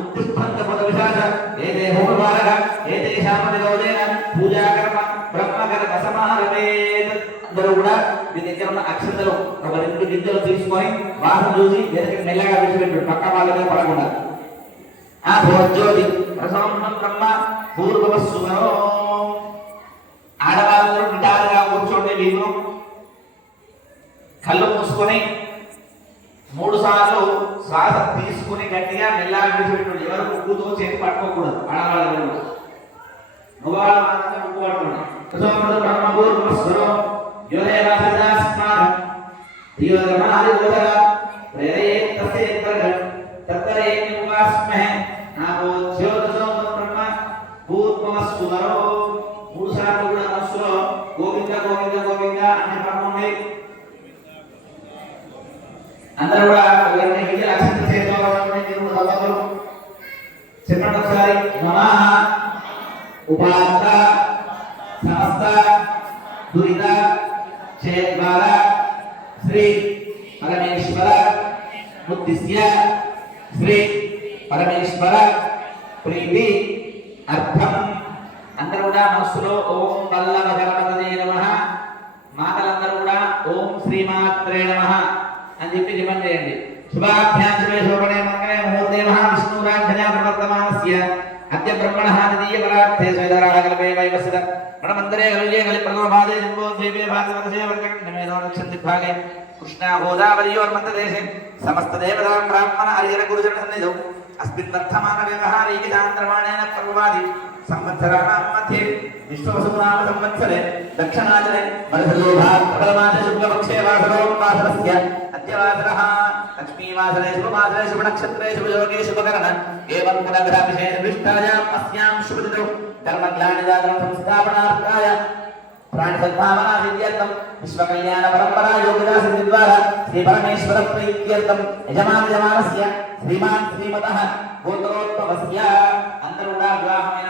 ఉత్తిష్టంత పద విశాఖ ఏదే హోమబాలక ఏదేశామదిగౌదేన పూజాకర్మ బ్రహ్మకర్మ అందరూ కూడా మీ దగ్గర ఉన్న అక్షంతలు ఒక రెండు గింజలు తీసుకొని వాసన చూసి వెనక మెల్లగా విడిచిపెట్టు పక్క వాళ్ళ మీద పడకుండా ఆ భోజ్యోతి ప్రసవం బ్రహ్మ పూర్వవస్సుమరో ఆడవాళ్ళు నిటారుగా కూర్చోండి వీరు కళ్ళు మూసుకొని మూడు సార్లు శ్వాస తీసుకుని గట్టిగా మెల్లగా విడిచిపెట్టు ఎవరు? ముక్కుతో చేతి పట్టుకోకూడదు. ఆడవాళ్ళు ఎవరు కూడా. మాత్రమే ముక్కు పట్టుకోండి. మూడు సార్లు కూడా గోవింద గోవింద గోవింద అని పడుకోండి అందరూ కూడా ఎవరిని విద్య అక్షంత చేతులు మీరు చదవరు చెప్పండి ఒకసారి. మమ ఉపాంత సమస్త దురిత క్షేత్రాల శ్రీ పరమేశ్వర బుద్ధిస్య శ్రీ పరమేశ్వర ప్రీతి అర్థం. అందరూ కూడా మనస్సులో ఓం వల్ల గణపతదే నమ. మాటలందరూ కూడా ఓం శ్రీమాత్రే నమ. అని చెప్పి జపం చేయండి. శుభాభ్యాం శుభే శోభనే మంగళే ముహూర్తే మహావిష్ణురాజ్ఞా ప్రవర్తమానస్య అద్య బ్రహ్మణ తదీయ పరార్థే స్వేదరాः కల్పే మనమందరే కలుజే కలి ప్రథమ భాదే జన్మో వర్గక్షణమేదో భాగవతసే వర్గణమేదో రక్షంతి భాగే కృష్ణా గోదావరియోర్మంతదేశే సమస్త దేవతాం బ్రాహ్మణ హరిజన గురుజన సన్నిధౌ. అస్మిన్ వర్ధమాన వ్యవహారీకి వ్యవహారీకిదాంతరమాణేన పర్వాది సంవత్సరాణాం మధ్యే. విశ్వవసునామ సంవత్సరే. దక్షిణాచరే. మరుసలోభాత్రబలమాస శుక్లపక్షే వాసరో వాసరస్య. అద్యవాసరः లక్ష్మీవాసరే శుభవాసరే శుభనక్షత్రే శుభయోగే శుభకరణ ఏవం గుణగ్రహవిశేష విష్టాయాం అస్యాం శుభదినౌ ధర్మగ్లానిదానం సంస్థాపనార్థాయ ప్రాణ సద్భావనా సిద్ధ్యర్థం విశ్వ పరంపరా యోగిదా సిద్ధి ద్వారా శ్రీ పరమేశ్వర ప్రీత్యర్థం యజమాన యజమానస్య శ్రీమాన్ శ్రీమతః అందరూ కూడా వివాహమైన